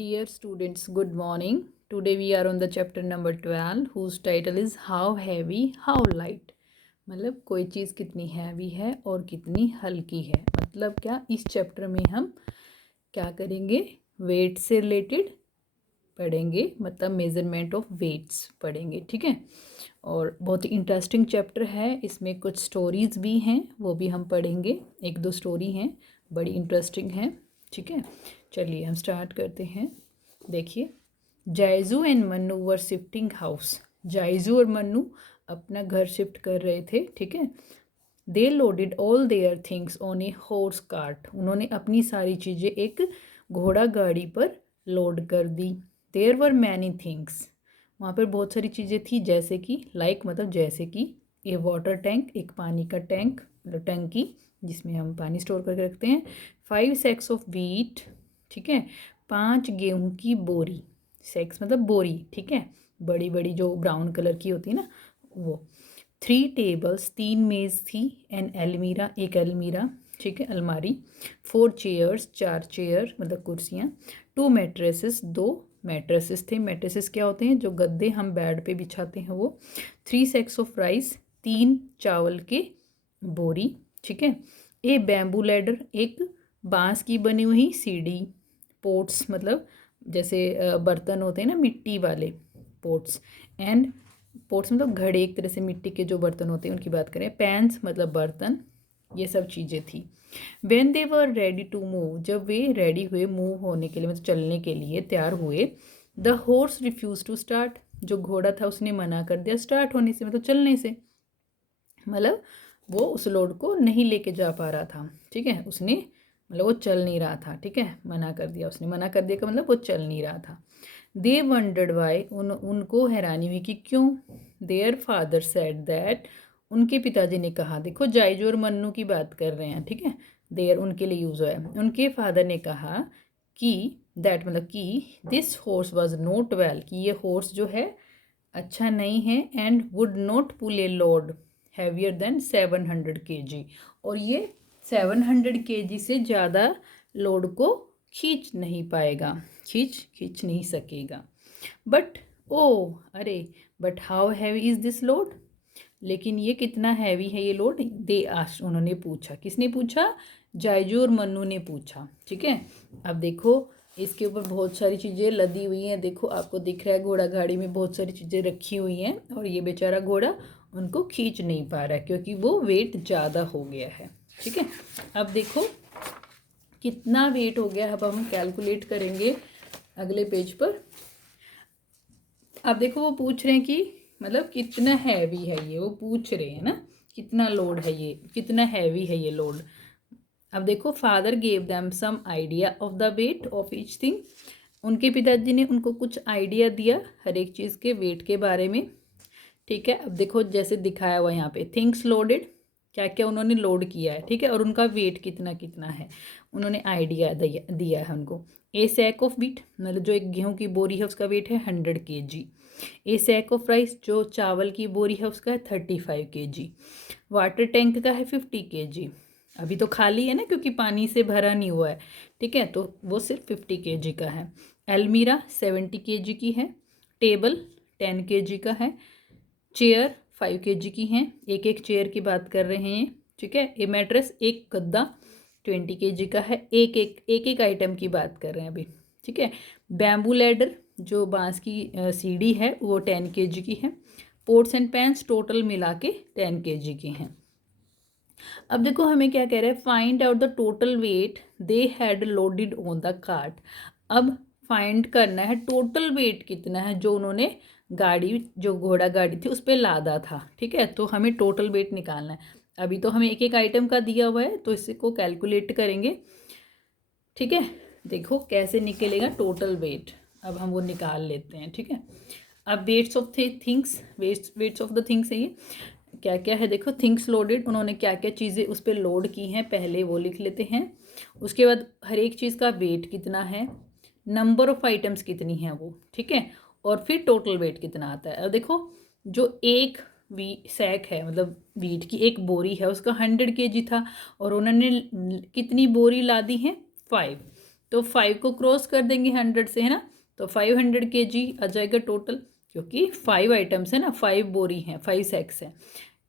Dear students, good morning. Today we are on the chapter number 12 whose title is How Heavy, How Light. मतलब कोई चीज़ कितनी heavy है और कितनी हल्की है। मतलब क्या, इस चैप्टर में हम क्या करेंगे, वेट से रिलेटेड पढ़ेंगे, मतलब मेज़रमेंट ऑफ वेट्स पढ़ेंगे। ठीक है, और बहुत ही इंटरेस्टिंग चैप्टर है। इसमें कुछ स्टोरीज़ भी हैं, वो भी हम पढ़ेंगे। एक दो स्टोरी हैं, बड़ी इंटरेस्टिंग हैं। ठीक है, चलिए हम स्टार्ट करते हैं। देखिए, Jaiju and Mannu were shifting house. Jaiju और मन्नू अपना घर शिफ्ट कर रहे थे। ठीक है, they loaded all their things on a horse cart. उन्होंने अपनी सारी चीज़ें एक घोड़ा गाड़ी पर लोड कर दी। देयर वर मैनी थिंग्स, वहाँ पर बहुत सारी चीज़ें थी, जैसे कि मतलब जैसे कि ए वाटर टैंक, एक पानी का टैंक, मतलब टंकी जिसमें हम पानी स्टोर करके रखते हैं। 5 sacks ऑफ व्हीट, ठीक है, 5 गेहूँ की बोरी। सेक्स मतलब बोरी, ठीक है, बड़ी बड़ी जो ब्राउन कलर की होती है ना, वो। 3 टेबल्स, 3 मेज़ थी। एन अलमीरा, एक अलमीरा, ठीक है, अलमारी। 4 चेयर्स, 4 चेयर मतलब कुर्सियाँ। 2 मैट्रेसेस, 2 मैट्रेसेस थे। मैट्रेसेस क्या होते हैं, जो गद्दे हम बेड पे बिछाते हैं, वो। 3 sacks ऑफ राइस, 3 चावल के बोरी, ठीक है। ए बैम्बू लैडर, एक बांस की बनी हुई सीढ़ी। पोट्स मतलब जैसे बर्तन होते हैं ना, मिट्टी वाले पोट्स। एंड पोट्स मतलब घड़े, एक तरह से मिट्टी के जो बर्तन होते हैं उनकी बात करें। पैंस मतलब बर्तन, ये सब चीज़ें थी। When they were ready to move, जब वे रेडी हुए मूव होने के लिए, मतलब चलने के लिए तैयार हुए। The horse refuse to start, जो घोड़ा था उसने मना कर दिया स्टार्ट होने से, मतलब चलने से। मतलब वो उस लोड को नहीं लेके जा पा रहा था। ठीक है, उसने मतलब वो चल नहीं रहा था। ठीक है, मना कर दिया उसने, मना कर दिया का मतलब वो चल नहीं रहा था। दे वंडर्ड वाई, उनको हैरानी हुई कि क्यों। देयर फादर सेड दैट, उनके पिताजी ने कहा, देखो जायजू और मन्नू की बात कर रहे हैं। ठीक है, देयर उनके लिए यूज़ हुआ है। उनके फादर ने कहा कि दैट मतलब कि this horse was not well, कि ये हॉर्स जो है अच्छा नहीं है। And would not pull a load heavier than 700 kg, और ये 700 kg से ज़्यादा लोड को खींच नहीं पाएगा, खींच नहीं सकेगा। बट ओ अरे, but how heavy is this load, लेकिन ये कितना हैवी है ये लोड। दे आस्ट, उन्होंने पूछा। किसने पूछा, जायजू और मन्नू ने पूछा। ठीक है, अब देखो इसके ऊपर बहुत सारी चीज़ें लदी हुई हैं। देखो आपको दिख रहा है घोड़ा गाड़ी में बहुत सारी चीज़ें रखी हुई हैं, और ये बेचारा घोड़ा उनको खींच नहीं पा रहा है क्योंकि वो वेट ज़्यादा हो गया है। ठीक है, अब देखो कितना वेट हो गया। अब हम कैलकुलेट करेंगे अगले पेज पर। अब देखो वो पूछ रहे हैं कि मतलब कितना हैवी है ये, वो पूछ रहे हैं ना कितना लोड है ये, कितना हैवी है ये लोड। अब देखो father gave them some idea of the weight of each thing, उनके पिताजी ने उनको कुछ आइडिया दिया हर एक चीज़ के वेट के बारे में। ठीक है, अब देखो जैसे दिखाया हुआ यहाँ पे, थिंग्स लोडेड, क्या क्या उन्होंने लोड किया है। ठीक है, और उनका वेट कितना कितना है, उन्होंने आइडिया दिया है उनको। ए सैक ऑफ व्हीट, मतलब जो एक गेहूं की बोरी है उसका वेट है 100 kg। A sack of rice, जो चावल की बोरी है उसका है 35 kg। वाटर टैंक का है 50 kg, अभी तो खाली है ना क्योंकि पानी से भरा नहीं हुआ है। ठीक है, तो वो सिर्फ 50 kg का है। अलमीरा 70 kg की है। टेबल 10 kg का है। चेयर 5 kg की हैं, एक एक चेयर की बात कर रहे हैं। ठीक है, ये मैट्रेस, एक गद्दा 20 kg का है। एक आइटम की बात कर रहे हैं अभी। ठीक है, बैम्बू लैडर, जो बांस की सीढ़ी है, वो 10 kg की है। पोट्स एंड पैंस टोटल मिला के 10 kg की हैं। अब देखो हमें क्या कह रहा है, find out the total weight they had loaded on the cart. अब फाइंड करना है टोटल वेट कितना है जो उन्होंने गाड़ी, जो घोड़ा गाड़ी थी उस पर लादा था। ठीक है, तो हमें टोटल वेट निकालना है। अभी तो हमें एक एक आइटम का दिया हुआ है तो इसको कैलकुलेट करेंगे। ठीक है, देखो कैसे निकलेगा टोटल वेट, अब हम वो निकाल लेते हैं। ठीक है, अब weights of things, weights of the things है ये, क्या क्या है देखो। थिंग्स लोडेड, उन्होंने क्या क्या चीज़ें उस पर लोड की हैं पहले वो लिख लेते हैं। उसके बाद हर एक चीज़ का वेट कितना है, नंबर ऑफ आइटम्स कितनी हैं वो। ठीक है, और फिर टोटल वेट कितना आता है। अब देखो जो एक सैक है, मतलब वीट की एक बोरी है, उसका 100 kg था, और उन्होंने कितनी बोरी ला दी है, 5। तो 5 को क्रॉस कर देंगे 100 से, है ना, तो 500 kg आ जाएगा टोटल, क्योंकि 5 आइटम्स है ना, 5 बोरी हैं, 5 सैक्स हैं,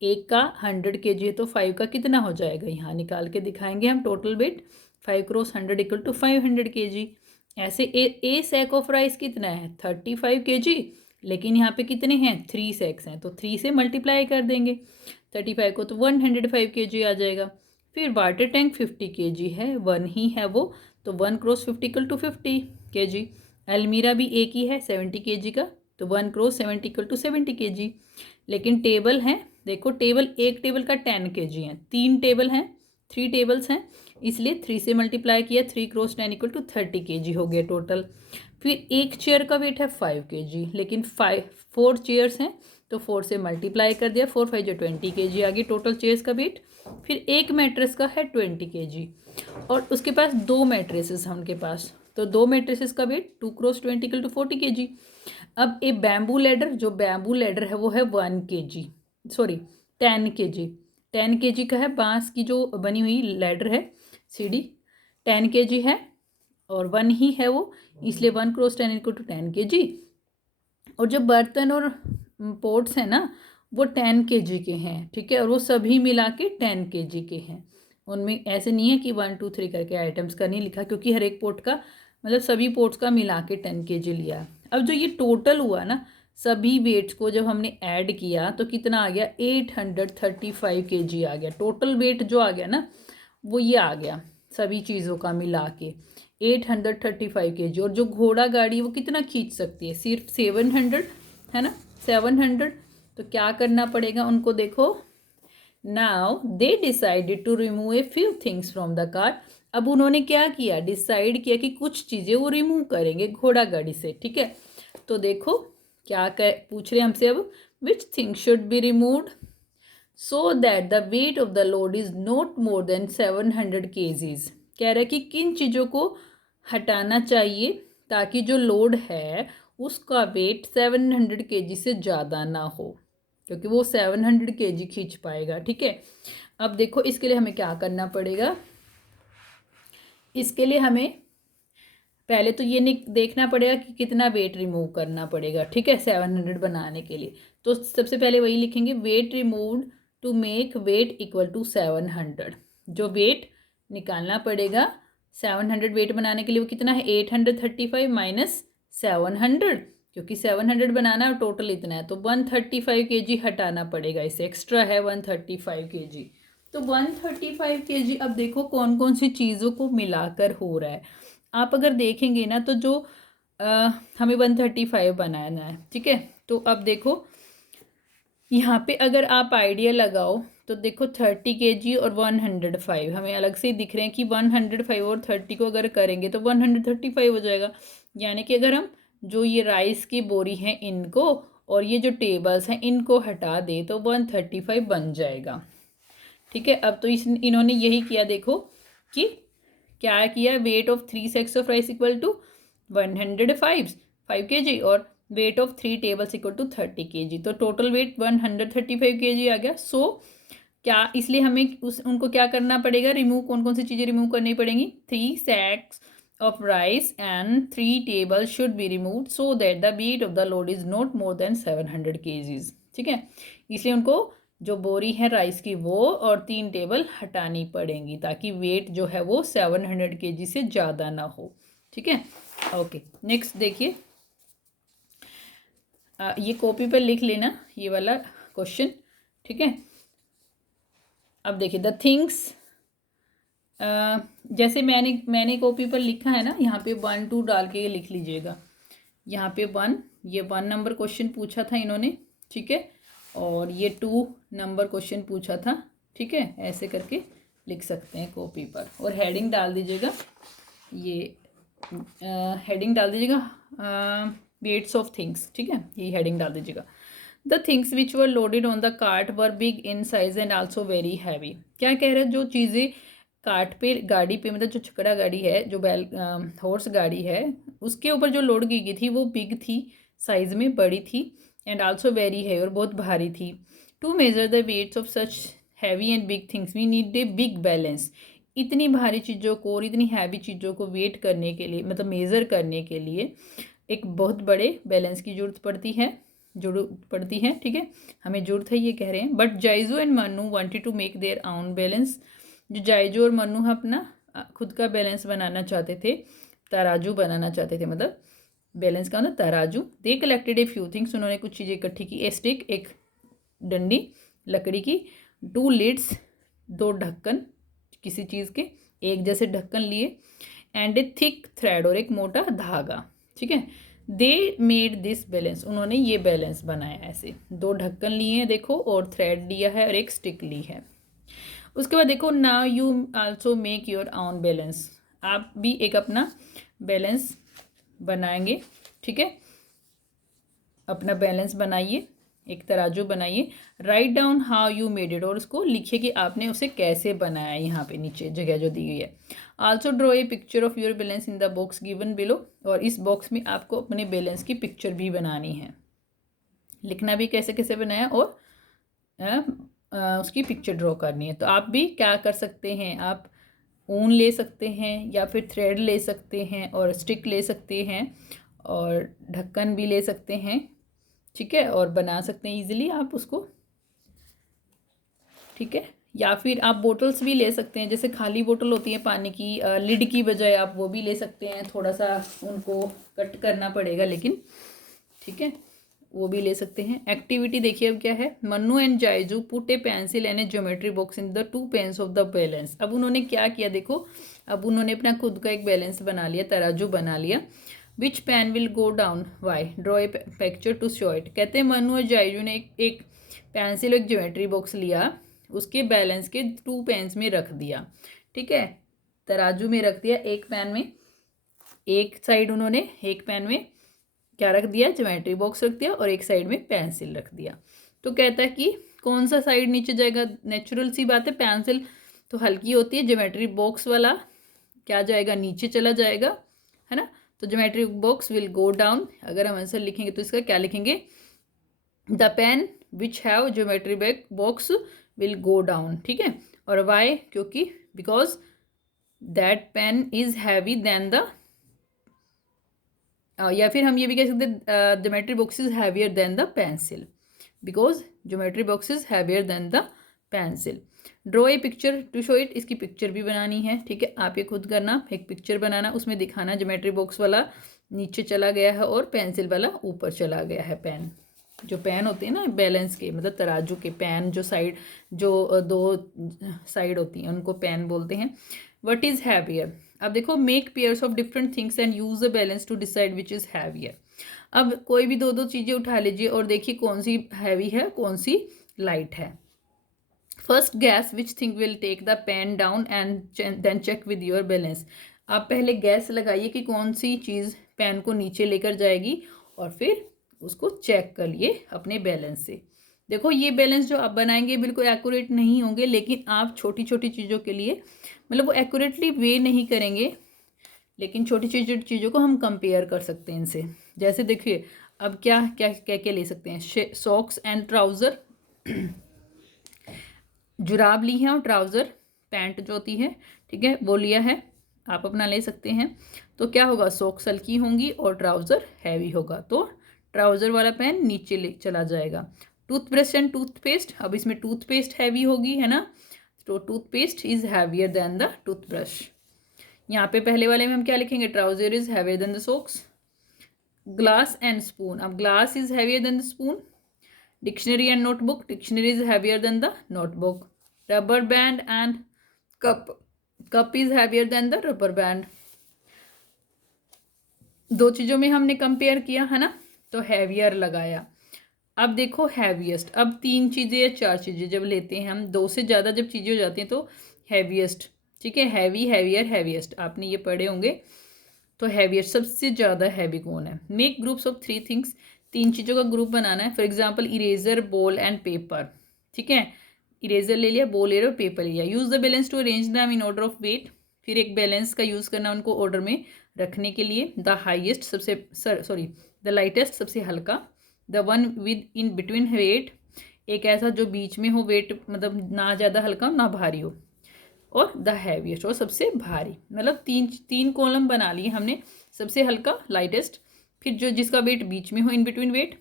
एक का 100 kg है, तो 5 का कितना हो जाएगा, यहाँ निकाल के दिखाएंगे हम total weight. 5 cross 100 equal to 500 kg। ऐसे ए सैक ऑफ राइस कितना है 35 kg, लेकिन यहाँ पे कितने हैं 3 सैक्स हैं, तो 3 से मल्टीप्लाई कर देंगे 35 को, तो 105 kg आ जाएगा। फिर वाटर टैंक 50 kg है, 1 ही है वो, तो 1 क्रॉस 50 इक्वल टू 50 kg। अलमीरा भी एक ही है 70 kg का, तो 1 क्रॉस 70 इक्वल टू 70 kg। लेकिन टेबल है, देखो टेबल, एक टेबल का 10 kg है, 3 टेबल हैं, 3 टेबल्स हैं, इसलिए 3 से मल्टीप्लाई किया, 3 क्रॉस 10 इक्वल टू 30 kg हो गया टोटल। फिर एक चेयर का वेट है 5 kg, लेकिन 4 चेयर्स हैं, तो 4 से मल्टीप्लाई कर दिया, 4 5 जो 20 kg आ गई टोटल चेयर्स का वेट। फिर एक मैट्रेस का है 20 kg, और उसके पास 2 मैट्रेसेस हैं उनके पास, तो 2 मैट्रेसेस का weight 2 cross 20 equal to 40 kg। अब एक बैम्बू लेडर, जो बैम्बू लेडर है वो है 1 kg, सॉरी 10 kg, 10 kg का है, बांस की जो बनी हुई लेडर है सीढ़ी 10 kg है, और 1 ही है वो, इसलिए 1 क्रॉस 10 इक्वल टू 10 kg। और जो बर्तन और पोट्स हैं ना वो 10 kg के हैं, ठीक है, और वो सभी मिला के 10 kg के हैं, उनमें ऐसे नहीं है कि 1 2 3 करके आइटम्स का नहीं लिखा, क्योंकि हर एक पोट का मतलब सभी पोट्स का मिला के 10 kg लिया। अब जो ये टोटल हुआ ना सभी वेट्स को जब हमने ऐड किया तो कितना आ गया 835 kg आ गया, टोटल वेट जो आ गया ना वो ये आ गया सभी चीज़ों का मिला के 835 kg। और जो घोड़ा गाड़ी वो कितना खींच सकती है, सिर्फ 700, है ना, 700। तो क्या करना पड़ेगा उनको, देखो, now they decided to remove a few things from the car. अब उन्होंने क्या किया, डिसाइड किया कि कुछ चीज़ें वो रिमूव करेंगे घोड़ा गाड़ी से, ठीक है। तो देखो क्या पूछ रहे हैं हमसे अब, which thing should be removed so that the weight of the load is not more than 700 kgs। कह रहा है कि किन चीज़ों को हटाना चाहिए ताकि जो लोड है उसका वेट 700 kg से ज़्यादा ना हो, क्योंकि वो 700 kg खींच पाएगा, ठीक है। अब देखो इसके लिए हमें क्या करना पड़ेगा, इसके लिए हमें पहले तो ये देखना पड़ेगा कि कितना वेट रिमूव करना पड़ेगा, ठीक है, 700 बनाने के लिए। तो सबसे पहले वही लिखेंगे, weight removed to make weight equal to 700। जो वेट निकालना पड़ेगा 700 वेट बनाने के लिए वो कितना है 835 माइनस 700, क्योंकि 700 बनाना है और टोटल इतना है, तो 135 kg हटाना पड़ेगा, इसे एक्स्ट्रा है 135 kg। तो 135 kg अब देखो कौन कौन सी चीज़ों को मिलाकर हो रहा है। आप अगर देखेंगे ना तो जो हमें 135 बनाना है, ठीक है। तो अब देखो यहाँ पे अगर आप आइडिया लगाओ तो देखो 30 kg और 105 हमें अलग से दिख रहे हैं कि 105 और 30 को अगर करेंगे तो 135 हो जाएगा। यानी कि अगर हम जो ये राइस की बोरी हैं इनको और ये जो टेबल्स हैं इनको हटा दे तो 135 बन जाएगा, ठीक है। अब तो इन्होंने यही किया, देखो कि क्या किया, weight of 3 sacks of rice equal to 105 kg और weight of 3 tables equal to 30 kg, तो टोटल वेट 135 kg आ गया। सो क्या इसलिए हमें उनको क्या करना पड़ेगा, रिमूव, कौन कौन सी चीज़ें रिमूव करनी पड़ेंगी, 3 sacks of rice and 3 table should be removed so that the weight of the load is not more than 700 kgs, ठीक है। इसलिए उनको जो बोरी है राइस की वो और 3 टेबल हटानी पड़ेंगी ताकि वेट जो है वो 700 kg से ज़्यादा ना हो, ठीक है। ओके, नेक्स्ट देखिए, ये कॉपी पर लिख लेना ये वाला क्वेश्चन, ठीक है। अब देखिए द थिंग्स, जैसे मैंने कॉपी पर लिखा है ना, यहाँ पे 1 2 डाल के लिख लीजिएगा। यहाँ पे 1, ये 1 नंबर क्वेश्चन पूछा था इन्होंने, ठीक है, और ये 2 नंबर क्वेश्चन पूछा था, ठीक है। ऐसे करके लिख सकते हैं कॉपी पर, और हेडिंग डाल दीजिएगा, ये हेडिंग डाल दीजिएगा वेट्स ऑफ थिंग्स, ठीक है, ये हेडिंग डाल दीजिएगा। The things which were loaded on the cart were big in size and also very heavy. क्या कह रहे हैं, जो चीज़ें कार्ट पे, गाड़ी पे, मतलब जो छकड़ा गाड़ी है, जो बैल हॉर्स गाड़ी है, उसके ऊपर जो लोड की गई थी वो बिग थी, साइज़ में बड़ी थी, एंड आल्सो वेरी है, और बहुत भारी थी। To measure the weights of such heavy and big things we need a big balance. इतनी भारी चीज़ों को और इतनी हैवी चीज़ों को वेट करने के लिए, मतलब मेज़र करने के लिए एक बहुत बड़े बैलेंस की ज़रूरत पड़ती है, ठीक है, हमें ज़रूरत है ये कह रहे हैं। But Jaiju and Mannu wanted to make their own balance. जो जायजू और मन्नू अपना खुद का बैलेंस बनाना चाहते थे, तराजू बनाना चाहते थे, मतलब बैलेंस का ना तराजू। They collected A few things, उन्होंने कुछ चीज़ें इकट्ठी की। ए स्टिक, एक डंडी लकड़ी की। 2 लिड्स, 2 ढक्कन किसी चीज़ के एक जैसे ढक्कन लिए। एंड ए थिक थ्रेड, और एक मोटा धागा, ठीक है। दे मेड दिस बैलेंस, उन्होंने ये बैलेंस बनाया। ऐसे 2 ढक्कन लिए हैं देखो, और थ्रेड लिया है और एक स्टिक ली है। उसके बाद देखो, now you also make your own balance, आप भी एक अपना बैलेंस बनाएंगे, ठीक है। अपना बैलेंस बनाइए, एक तराजू बनाइए। Write down how you made it, और उसको लिखिए कि आपने उसे कैसे बनाया। यहाँ पे नीचे जगह जो दी गई है। Also draw a picture of your balance in the box given below, और इस बॉक्स में आपको अपने बैलेंस की पिक्चर भी बनानी है। लिखना भी कैसे कैसे बनाया, और उसकी पिक्चर ड्रॉ करनी है। तो आप भी क्या कर सकते हैं, आप ऊन ले सकते हैं, या फिर थ्रेड ले सकते हैं, और स्टिक ले सकते हैं, और ढक्कन भी ले सकते हैं, ठीक है, और बना सकते हैं इजीली आप उसको, ठीक है। या फिर आप बोटल्स भी ले सकते हैं, जैसे खाली बोतल होती है पानी की, लिड की बजाय आप वो भी ले सकते हैं। थोड़ा सा उनको कट करना पड़ेगा लेकिन, ठीक है, वो भी ले सकते हैं। एक्टिविटी देखिए अब क्या है। Mannu and Jaiju put a pencil and a geometry box in the 2 pans of the balance. अब उन्होंने क्या किया देखो, अब उन्होंने अपना खुद का एक बैलेंस बना लिया, तराजू बना लिया। Which pan will go down, why, draw a picture to show it. कहते हैं मन्नू और जायजू ने एक पेंसिल, एक ज्योमेट्री बॉक्स लिया, उसके बैलेंस के 2 पेन्स में रख दिया, ठीक है, तराजू में रख दिया। एक पेन में, एक साइड उन्होंने एक पेन में क्या रख दिया, ज्योमेट्री बॉक्स रख दिया, और एक साइड में पेंसिल रख दिया। तो कहता है कि कौन सा साइड नीचे जाएगा, नेचुरल सी बात है, पेंसिल तो हल्की होती है, ज्योमेट्री बॉक्स वाला क्या जाएगा, नीचे चला जाएगा, है ना। तो geometry box will go down. अगर हम आंसर लिखेंगे तो इसका क्या लिखेंगे, the pen which have geometry box will go down, ठीक है। और वाई, क्योंकि because that pen is heavy then the, या फिर हम ये भी कह सकते हैं geometry box is heavier than the pencil, because geometry box is heavier than the pencil. Draw a picture to show it, इसकी पिक्चर भी बनानी है, ठीक है। आप ये खुद करना, एक पिक्चर बनाना, उसमें दिखाना ज्योमेट्री बॉक्स वाला नीचे चला गया है और पेंसिल वाला ऊपर चला गया है। पेन, जो पेन होते हैं ना बैलेंस के, मतलब तराजू के पेन, जो साइड, जो 2 साइड होती हैं उनको पेन बोलते हैं। व्हाट इज हैवियर, अब देखो, make pairs of different things and use the balance to decide which is heavier. अब कोई भी 2 चीज़ें उठा लीजिए और देखिए कौन सी हैवी है, कौन सी लाइट है। First guess which thing will take the pen down and then check with your balance. आप पहले गैस लगाइए कि कौन सी चीज़ पेन को नीचे लेकर जाएगी, और फिर उसको चेक कर लिए अपने बैलेंस से। देखो, ये बैलेंस जो आप बनाएंगे बिल्कुल एक्यूरेट नहीं होंगे, लेकिन आप छोटी छोटी चीज़ों के लिए, मतलब वो एक्यूरेटली वे नहीं करेंगे, लेकिन छोटी छोटी चीज़ों को हम कंपेयर कर सकते हैं इनसे। जैसे देखिए, अब क्या क्या क्या क्या ले सकते हैं, सॉक्स एंड ट्राउज़र, जुराब ली है, और ट्राउज़र पैंट जो होती है, ठीक है, वो लिया है, आप अपना ले सकते हैं। तो क्या होगा, सॉक्स हल्की होंगी और ट्राउज़र हैवी होगा, तो ट्राउज़र वाला पेन नीचे ले चला जाएगा। टूथब्रश एंड टूथपेस्ट, अब इसमें टूथपेस्ट हैवी होगी, है ना, तो toothpaste is heavier than the toothbrush. यहाँ पे पहले वाले में हम क्या लिखेंगे, trouser is heavier than the socks. Glass and spoon, अब glass is heavier than the spoon. Dictionary and notebook, dictionary is heavier than the notebook. Rubber band and cup, cup is heavier than the rubber band. 2 चीज़ों में हमने compare किया, है ना, तो heavier लगाया। अब देखो हैवीएस्ट, अब 3 चीज़ें या 4 चीज़ें जब लेते हैं हम, 2 से ज़्यादा जब चीज़ें हो जाती हैं तो हैवीएस्ट, ठीक है, हैवी, हैवियर, हैवीएस्ट, आपने ये पढ़े होंगे। तो हैवीएस्ट, सबसे ज़्यादा हैवी कौन है। मेक ग्रुप्स ऑफ 3 थिंग्स, 3 चीज़ों का ग्रुप बनाना है। For example, eraser, ball and paper, ठीक है, इरेजर ले लिया, बॉल ले लिया, पेपर ले लिया। Use the balance to arrange them in order of weight, फिर एक बैलेंस का यूज़ करना उनको ऑर्डर में रखने के लिए। द हाइएस्ट, सबसे द लाइटेस्ट, सबसे हल्का। The one with in between weight, एक ऐसा जो बीच में हो वेट, मतलब ना ज़्यादा हल्का ना भारी हो। और द हैवीएस्ट और सबसे भारी। मतलब तीन कॉलम बना लिए हमने, सबसे हल्का लाइटेस्ट, फिर जो जिसका वेट बीच में हो, इन बिटवीन वेट,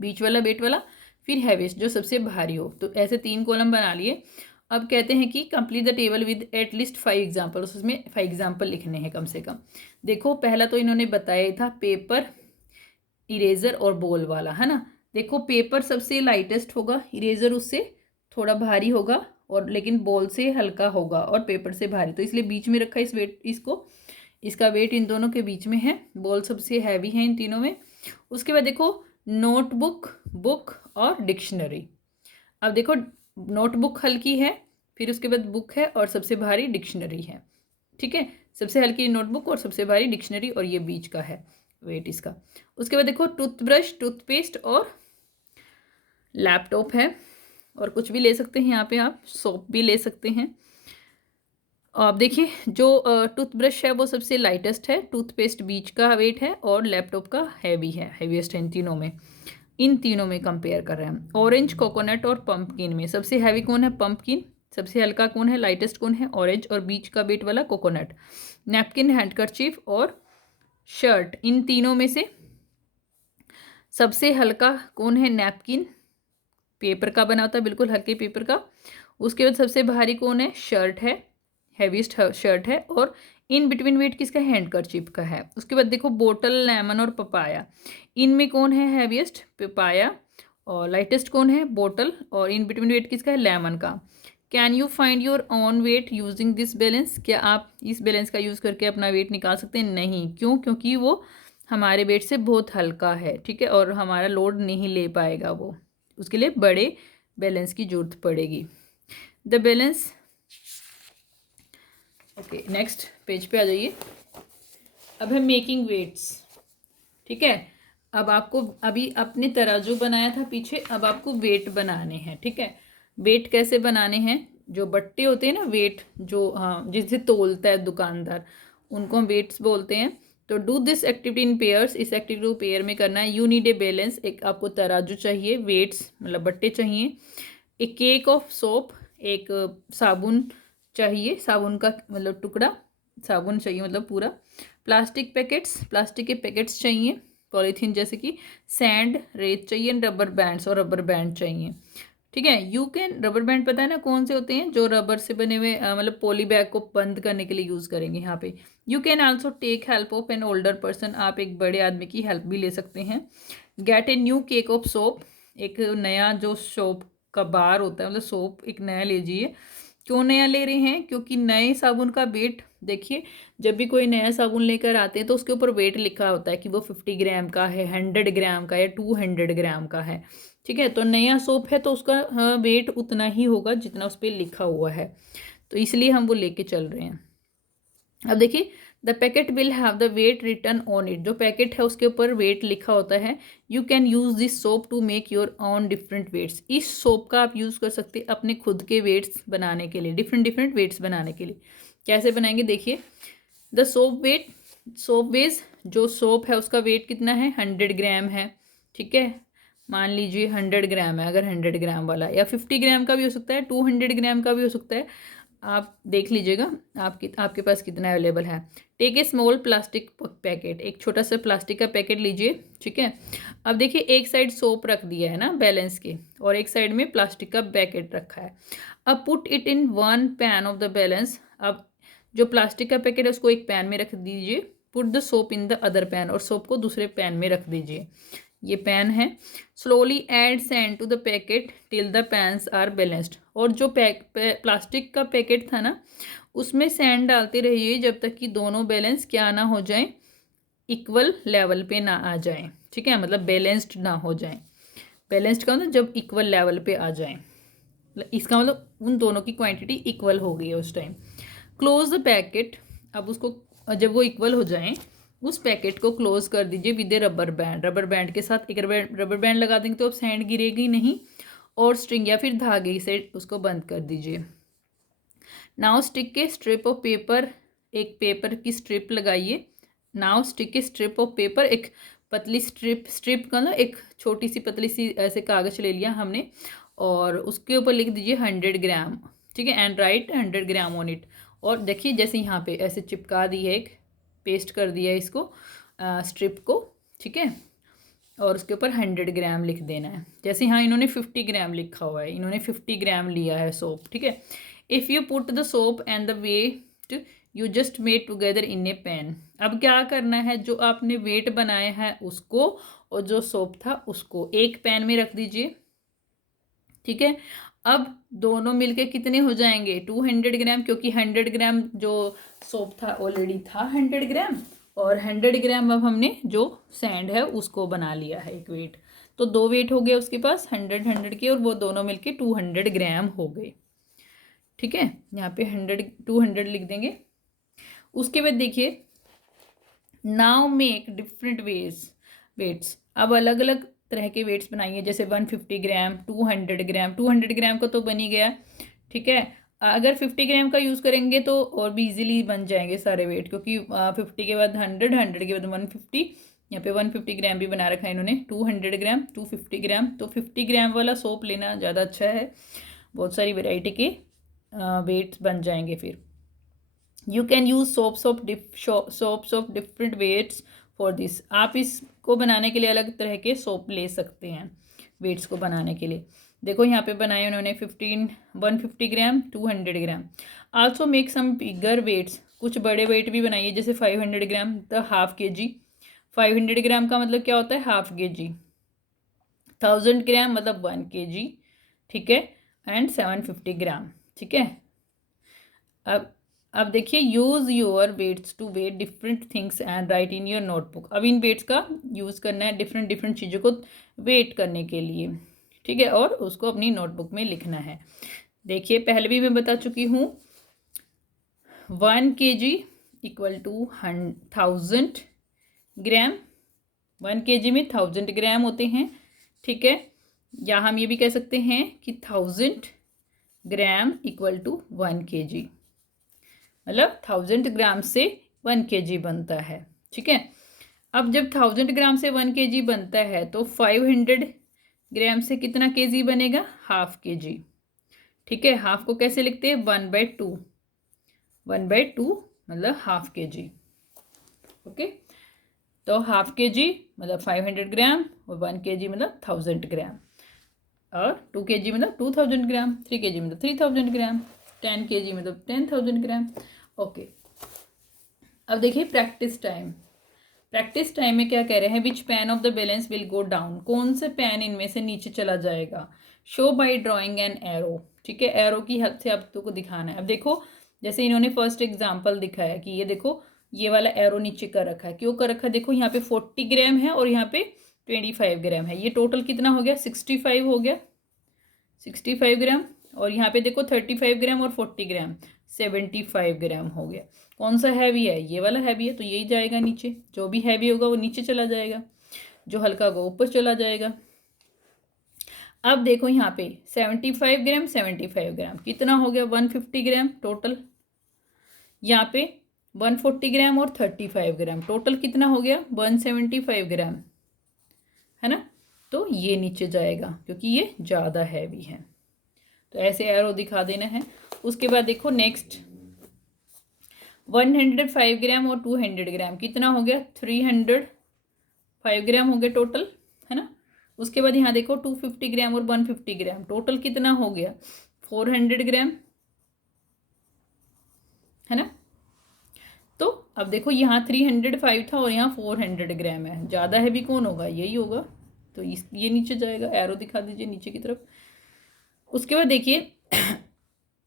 बीच वाला वेट वाला, फिर हैवीएस्ट जो सबसे भारी हो। तो ऐसे 3 कॉलम बना लिए। अब कहते हैं कि complete the table with at least 5 example, उसमें 5 एग्जाम्पल लिखने हैं कम से कम। देखो पहला तो इन्होंने बताया था पेपर, इरेजर और बॉल वाला, है ना। देखो पेपर सबसे लाइटेस्ट होगा, इरेजर उससे थोड़ा भारी होगा, और लेकिन बॉल से हल्का होगा और पेपर से भारी, तो इसलिए बीच में रखा इस वेट इसको, इसका वेट इन दोनों के बीच में है। बॉल सबसे हैवी है इन तीनों में। उसके बाद देखो नोटबुक, बुक और डिक्शनरी। अब देखो नोटबुक हल्की है, फिर उसके बाद बुक है और सबसे भारी डिक्शनरी है। ठीक है, सबसे हल्की नोटबुक और सबसे भारी डिक्शनरी, और ये बीच का है वेट इसका। उसके बाद देखो टूथब्रश, टूथपेस्ट और लैपटॉप है, और कुछ भी ले सकते हैं यहाँ पे, आप सोप भी ले सकते हैं। आप देखिए जो टूथब्रश है वो सबसे लाइटेस्ट है, टूथपेस्ट बीच का वेट है, और लैपटॉप का हैवी है, हैवीएस्ट है इन तीनों में। इन तीनों में कंपेयर कर रहे हैं। ऑरेंज, कोकोनट और पंपकिन में सबसे हैवी कौन है? पंपकिन। सबसे हल्का कौन है? लाइटेस्ट कौन है? ऑरेंज। और बीच का वेट वाला कोकोनट। नैपकिन, हैंडकरचीफ और शर्ट, इन तीनों में से सबसे हल्का कौन है? नैपकिन, पेपर का बना होता है, बिल्कुल हल्के पेपर का। उसके बाद सबसे भारी कौन है? शर्ट है, हैवीएस्ट शर्ट है। और इन बिटवीन वेट किसका? हैंडकरचीफ का है। उसके बाद देखो बोटल, लेमन और पपाया, इनमें कौन है हैवीएस्ट? पपाया। और लाइटेस्ट कौन है? बोटल। और इन बिटवीन वेट किसका है? लेमन का। Can you find your own wait using this balance? क्या आप इस बैलेंस का यूज़ करके अपना वेट निकाल सकते हैं? नहीं। क्यों? क्योंकि वो हमारे वेट से बहुत हल्का है, ठीक है, और हमारा लोड नहीं ले पाएगा वो, उसके लिए बड़े बैलेंस की जरूरत पड़ेगी। The balance, okay next page पे आ जाइए। अब है मेकिंग वेट्स, ठीक है। अब आपको अभी अपने तराजू बनाया था पीछे, अब आपको वेट बनाने हैं, ठीक है। वेट कैसे बनाने हैं? जो बट्टे होते हैं ना, वेट जो, हाँ, जिसे तोलता है दुकानदार, उनको हम वेट्स बोलते हैं। तो do this activity in pairs, इस एक्टिविटी को पेयर में करना है। यू नीड ए बैलेंस, एक आपको तराजू चाहिए, वेट्स मतलब बट्टे चाहिए। एक केक ऑफ सोप, एक साबुन चाहिए, साबुन का मतलब टुकड़ा, साबुन चाहिए मतलब पूरा। प्लास्टिक पैकेट्स, प्लास्टिक के पैकेट्स चाहिए, पॉलीथीन जैसे कि। सैंड, रेत चाहिए। रबर बैंड्स, और रबर बैंड चाहिए, ठीक है। यू कैन, रबर बैंड पता है ना कौन से होते हैं? जो रबर से बने हुए, मतलब पॉली बैग को बंद करने के लिए यूज़ करेंगे यहाँ पे। You can also take help of an older person, आप एक बड़े आदमी की हेल्प भी ले सकते हैं। Gate a new cake of soap, एक नया जो सोप का बार होता है, मतलब सोप एक नया लीजिए। क्यों नया ले रहे हैं? क्योंकि नए साबुन का वेट, देखिए जब भी कोई नया साबुन लेकर आते हैं तो उसके ऊपर वेट लिखा होता है कि वो 50 ग्राम का है, 100 ग्राम का, या 200 ग्राम का है, ठीक है। तो नया सोप है तो उसका वेट उतना ही होगा जितना उस पर लिखा हुआ है, तो इसलिए हम वो लेके चल रहे हैं। अब देखिए the packet will have the weight written on it, जो पैकेट है उसके ऊपर वेट लिखा होता है। You can use this soap to make your own different weights, इस सोप का आप यूज़ कर सकते हैं अपने खुद के वेट्स बनाने के लिए, डिफरेंट डिफरेंट वेट्स बनाने के लिए। कैसे बनाएंगे देखिए। The soap weight, soap weights, जो सोप है उसका वेट कितना है? 100 ग्राम है, ठीक है। मान लीजिए 100 ग्राम है, अगर 100 ग्राम वाला, या 50 ग्राम का भी हो सकता है, 200 ग्राम का भी हो सकता है, आप देख लीजिएगा आपके पास कितना अवेलेबल है। Take a small plastic packet, एक छोटा सा प्लास्टिक का पैकेट लीजिए, ठीक है। अब देखिए एक साइड सोप रख दिया है ना बैलेंस के, और एक साइड में प्लास्टिक का पैकेट रखा है। अब put it in one pan of the balance, अब जो प्लास्टिक का पैकेट है उसको एक पैन में रख दीजिए। Put the soap in the other pan, और सोप को दूसरे पैन में रख दीजिए, ये पैन है। Slowly add sand to the packet till the pans are balanced, और जो प्लास्टिक का पैकेट था ना उसमें सैंड डालते रहिए जब तक कि दोनों बैलेंस क्या ना हो जाए, इक्वल लेवल पे ना आ जाए, ठीक है, मतलब बैलेंस्ड ना हो जाए। बैलेंस्ड का मतलब जब इक्वल लेवल पे आ जाए, इसका मतलब उन दोनों की क्वांटिटी इक्वल हो गई है उस टाइम। क्लोज द पैकेट, अब उसको जब वो इक्वल हो जाए उस पैकेट को क्लोज कर दीजिए with A rubber band, rubber band के साथ एक रबर बैंड लगा देंगे तो अब सैंड गिरेगी नहीं, और स्ट्रिंग या फिर धागे से उसको बंद कर दीजिए। नाउ स्टिक के स्ट्रिप ऑफ पेपर, एक पेपर की स्ट्रिप लगाइए। नाउ स्टिक के स्ट्रिप ऑफ पेपर, एक पतली स्ट्रिप का ना, एक छोटी सी पतली सी ऐसे कागज ले लिया हमने, और उसके ऊपर लिख दीजिए 100 ग्राम, ठीक है, and right 100 gram on it. और देखिए जैसे यहाँ पे ऐसे चिपका दी है, एक पेस्ट कर दिया है इसको स्ट्रिप को, ठीक है, और उसके ऊपर 100 ग्राम लिख देना है। जैसे यहाँ इन्होंने 50 ग्राम लिखा हुआ है, इन्होंने 50 ग्राम लिया है सोप, ठीक है। If you put the soap and the weight you just made together in a pan. अब क्या करना है, जो आपने वेट बनाया है उसको और जो सोप था उसको एक पैन में रख दीजिए, ठीक है। अब दोनों मिलके कितने हो जाएंगे, 200 ग्राम, क्योंकि 100 ग्राम जो सोप था ऑलरेडी था 100 ग्राम, और 100 ग्राम अब हमने जो सैंड है उसको बना लिया है एक वेट। तो दो वेट हो गए उसके पास 100 के, और वो दोनों मिलके 200 ग्राम हो गए, ठीक है। यहाँ पे 200 लिख देंगे। उसके बाद देखिए, नाउ मेक डिफरेंट वेट्स। अब अलग अलग तरह के वेट्स बनाइए, जैसे 150 ग्राम, 200 ग्राम। 200 ग्राम का तो बन ही गया, ठीक है। अगर 50 ग्राम का यूज़ करेंगे तो और भी इजीली बन जाएंगे सारे वेट, क्योंकि 50 के बाद 100, 100 के बाद 150, यहाँ पे 150 ग्राम भी बना रखा है इन्होंने। 200 ग्राम, 250 ग्राम, तो 50 ग्राम वाला सोप लेना ज़्यादा अच्छा है। बहुत सारी वेराइटी के वेट्स बन जाएंगे फिर। You can use soaps of different waits for this. आप इसको बनाने के लिए अलग तरह के सोप ले सकते हैं वेट्स को बनाने के लिए। देखो यहाँ पे बनाए उन्होंने 150 ग्राम, 200 ग्राम। आल्सो मेक सम बिगर वेट्स, कुछ बड़े वेट भी बनाइए, जैसे 500 ग्राम द हाफ के जी। 500 ग्राम का मतलब क्या होता है, हाफ के जी। 1000 ग्राम मतलब 1 के जी, ठीक है, एंड 750 ग्राम, ठीक है। अब देखिए, use your weights to weigh different things and write in your notebook. अब इन वेट्स का यूज़ करना है डिफरेंट डिफरेंट चीज़ों को वेट करने के लिए, ठीक है, और उसको अपनी नोटबुक में लिखना है। देखिए पहले भी मैं बता चुकी हूँ, 1 kg equal to 1000 gram. 1 kg में 1000 ग्राम होते हैं, ठीक है। या हम ये भी कह सकते हैं कि 1000 ग्राम इक्वल टू 1 kg, मतलब 1000 ग्राम से 1 kg बनता है, ठीक है। अब जब 1000 ग्राम से 1 kg बनता है तो 500 ग्राम से कितना kg बनेगा, हाफ kg, ठीक है। हाफ को कैसे लिखते हैं, 1/2, 1/2 मतलब हाफ kg, ओके। तो हाफ kg मतलब 500 ग्राम, और 1 kg मतलब 1000 ग्राम, और 2 kg मतलब 2000 ग्राम, 3 kg मतलब 3000 ग्राम, 10 kg मतलब 10,000 ग्राम, ओके। अब देखिए प्रैक्टिस टाइम। प्रैक्टिस टाइम में क्या कह रहे हैं, which pan of the balance will go down, कौन से पैन इनमें से नीचे चला जाएगा। Show by drawing an arrow, ठीक है, एरो की हेल्प से आप को दिखाना है। अब देखो जैसे इन्होंने फर्स्ट एग्जाम्पल दिखाया कि ये देखो ये वाला एरो नीचे कर रखा है, क्यों कर रखा है, देखो यहाँ पे 40 ग्राम है और यहाँ पे 25 ग्राम है, ये टोटल कितना हो गया, 65 हो गया, 65 ग्राम। और यहाँ पे देखो 35 ग्राम और 40 ग्राम, 75 ग्राम हो गया। कौन सा हैवी है, ये वाला हैवी है, तो यही जाएगा नीचे। जो भी हैवी होगा वो नीचे चला जाएगा, जो हल्का होगा ऊपर चला जाएगा। अब देखो यहाँ पे 75 ग्राम, 75 ग्राम कितना हो गया, 150 ग्राम टोटल। यहाँ पे 140 ग्राम और 35 ग्राम टोटल कितना हो गया, 175 ग्राम, है ना। तो ये नीचे जाएगा क्योंकि ये ज़्यादा हैवी है, तो ऐसे एरो दिखा देना है। उसके बाद देखो नेक्स्ट 105 ग्राम और 200 ग्राम कितना हो गया, 305 ग्राम हो गया टोटल, है ना। उसके बाद यहाँ देखो 250 ग्राम और 150 ग्राम टोटल कितना हो गया, 400 ग्राम, है ना। तो अब देखो यहाँ 305 था और यहाँ 400 ग्राम है, ज़्यादा हैवी कौन होगा, यही होगा, तो ये नीचे जाएगा। एरो दिखा दीजिए नीचे की तरफ। उसके बाद देखिए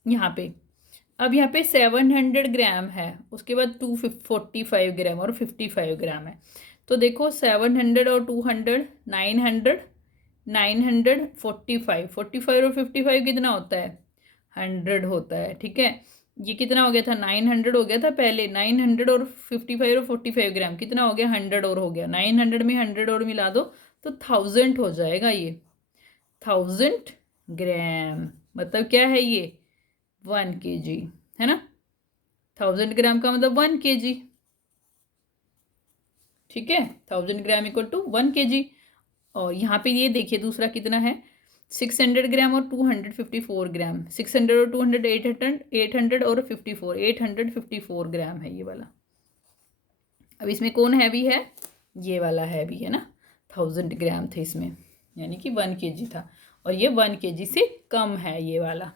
यहाँ पे, अब यहाँ पे 700 ग्राम है, उसके बाद 245 ग्राम और 55 ग्राम है। तो देखो 700 और 200, 900, 900, 45, 45 और 55 कितना होता है, 100 होता है, ठीक है। ये कितना हो गया था, 900 हो गया था पहले, 900 और 55 और 45 ग्राम कितना हो गया, 100 और हो गया। 900 में 100 और मिला दो तो 1000 हो जाएगा, ये 1000 ग्राम मतलब क्या है, ये 1 kg, है ना। 1000 ग्राम का मतलब 1 kg, ठीक है। 1000 ग्राम इक्वल टू 1 kg। और यहाँ पे ये देखिए दूसरा कितना है, 600 ग्राम और 254 ग्राम, 600 और 200 800 और 54 854 ग्राम है ये वाला। अब इसमें कौन हैवी है, ये वाला हैवी है ना, 1000 ग्राम थे इसमें, यानी कि 1 kg था, और ये 1 kg से कम है ये वाला,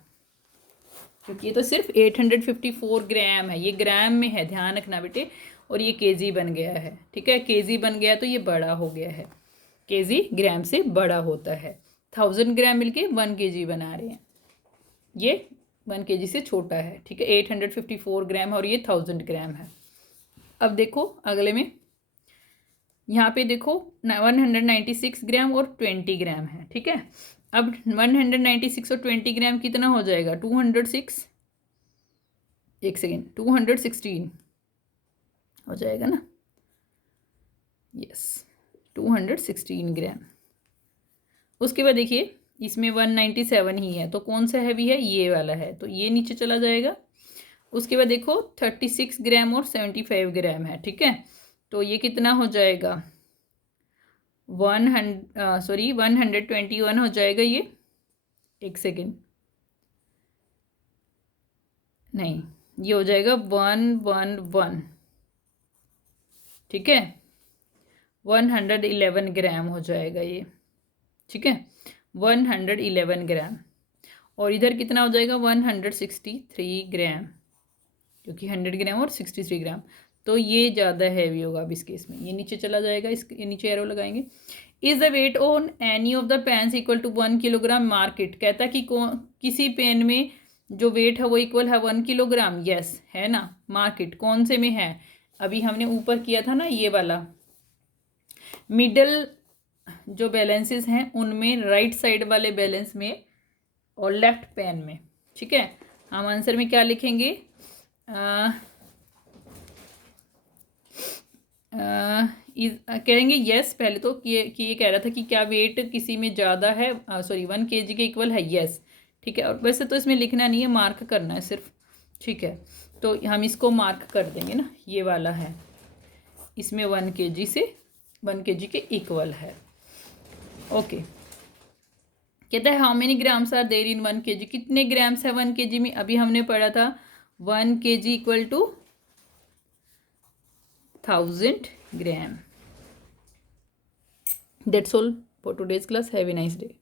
क्योंकि ये तो सिर्फ 854 ग्राम है, ये ग्राम में है, ध्यान रखना बेटे, और ये केजी बन गया है, ठीक है, केजी बन गया तो ये बड़ा हो गया है, केजी ग्राम से बड़ा होता है, 1000 ग्राम मिलके 1 kg बना रहे हैं, ये 1 kg से छोटा है, ठीक है, 854 ग्राम और ये 1000 ग्राम है। अब देखो अगले में, यहाँ पे देखो 196 ग्राम और 20 ग्राम है, ठीक है। अब 196 और 20 ग्राम कितना हो जाएगा, 206, एक सेकेंड, 216 हो जाएगा ना, यस 216 ग्राम। उसके बाद देखिए इसमें 197 ही है, तो कौन सा हैवी है, ये वाला है, तो ये नीचे चला जाएगा। उसके बाद देखो 36 ग्राम और 75 ग्राम है, ठीक है, तो ये कितना हो जाएगा, 121 हो जाएगा ये, एक सेकेंड, नहीं ये हो जाएगा 111, ठीक है, 111 ग्राम हो जाएगा ये, ठीक है, 111 ग्राम। और इधर कितना हो जाएगा, 163 ग्राम, क्योंकि 100 ग्राम और 63 ग्राम, तो ये ज़्यादा हैवी होगा अब इस केस में, ये नीचे चला जाएगा, इसके नीचे एरो लगाएंगे। Is the weight on any of the pans equal to 1 kilogram, market कहता है कि किसी पेन में जो वेट है वो इक्वल है 1 किलोग्राम, यस है ना, मार्केट कौन से में है, अभी हमने ऊपर किया था ना ये वाला, मिडल जो बैलेंसेस हैं उनमें, राइट साइड वाले बैलेंस में और लेफ्ट पेन में, ठीक है। हम आंसर में क्या लिखेंगे, कहेंगे यस पहले तो, कि ये कह रहा था कि क्या वेट किसी में ज़्यादा है, सॉरी 1 kg के इक्वल है, यस, ठीक है। और वैसे तो इसमें लिखना नहीं है, मार्क करना है सिर्फ, ठीक है, तो हम इसको मार्क कर देंगे ना, ये वाला है, इसमें 1 kg के इक्वल है, ओके। कहता है how many grams are there in 1 kg, कितने ग्राम्स है 1 kg में, अभी हमने पढ़ा था 1 kg equal to 1000 gram. That's all for today's class. Have a nice day.